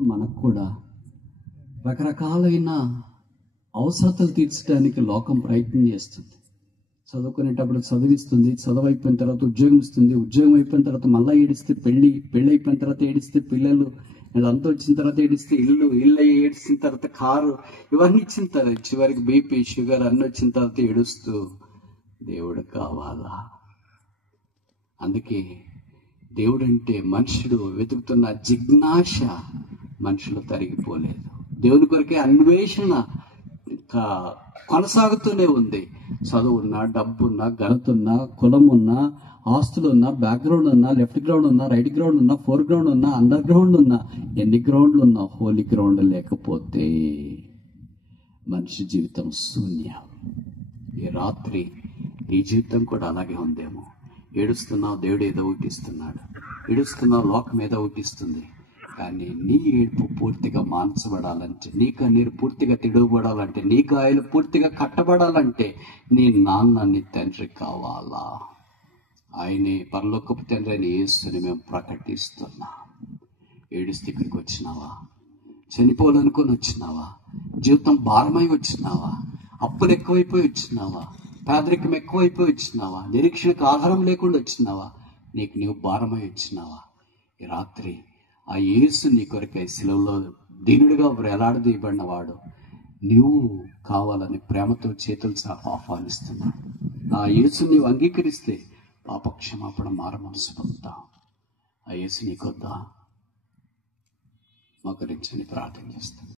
మనకు కూడా రకరకాలైన అవసరతలు తీర్చడానికి లోకం ప్రయత్నం చేస్తుంది. చదువుకునేటప్పుడు చదివిస్తుంది, చదువు అయిపోయిన తర్వాత ఉద్యోగం ఇస్తుంది, ఉద్యోగం అయిపోయిన తర్వాత మళ్ళీ ఏడిస్తే పెళ్ళి అయిపోయిన తర్వాత ఏడిస్తే పిల్లలు, వీళ్ళంతా వచ్చిన తర్వాత ఏడిస్తే ఇల్లు ఏడిచిన తర్వాత కారు, ఇవన్నీ ఇచ్చిన తర్వాత చివరికి బీపీ షుగర్ అన్నీ వచ్చిన తర్వాత ఏడుస్తూ దేవుడు కావాలా? అందుకే దేవుడంటే మనుషుడు వెతుకుతున్న జిజ్ఞాస మనుషులు తరిగిపోలేదు. దేవుని కొరకే అన్వేషణ కొనసాగుతూనే ఉంది. చదువున్నా, డబ్బున్నా, ఘనతున్నా, కులం ఉన్నా, ఆస్తులున్నా, బ్యాక్గ్రౌండ్ ఉన్నా, లెఫ్ట్ గ్రౌండ్ ఉన్నా, రైట్ గ్రౌండ్ ఉన్నా, ఫోర్ గ్రౌండ్ ఉన్నా, అండర్ గ్రౌండ్ ఉన్నా, ఎన్ని గ్రౌండ్లు ఉన్నా హోలీ గ్రౌండ్ లేకపోతే మనిషి జీవితం శూన్యం. ఈ రాత్రి నీ జీవితం కూడా అలాగే ఉందేమో. ఏడుస్తున్నావు, దేవుడు ఏదో ఊటిస్తున్నాడు. ఏడుస్తున్నావు, లోకం ఏదో ఊటిస్తుంది. కానీ నీ ఏడుపు పూర్తిగా మాన్చబడాలంటే, నీ కన్నీరు పూర్తిగా తిడుగుబడాలంటే, నీ గాయాలు పూర్తిగా కట్టబడాలంటే నీ నాన్న, నీ తండ్రి కావాలా? ఆయనే పరలోకపు తండ్రి అని యేసుని మేము ప్రకటిస్తున్నాం. ఏడుస్తే ఇక్కడికి వచ్చినావా? చనిపోవాలనుకొని వచ్చినావా? జీవితం భారమై వచ్చినావా? అప్పులు ఎక్కువైపోయి వచ్చినావా? పేదరికం ఎక్కువైపోయి వచ్చినావా? నిరీక్షణకు ఆధారం లేకుండా వచ్చినావా? నీకు నీవు భారమై వచ్చినావా? ఈ రాత్రి ఆ యేసు నీ కొరకై శిలువలో దీనుడిగా వేలాడదీయబడిన వాడు నీవు కావాలని ప్రేమతో చేతులు చాపి ఆహ్వానిస్తున్నాడు. ఆ యేసు నీవు అంగీకరిస్తే పాపక్షమాపణ మారమనసు పొందుతావు. ఆ యేసు నీకొద్దా? మోకరించని ప్రార్థన చేస్తాను.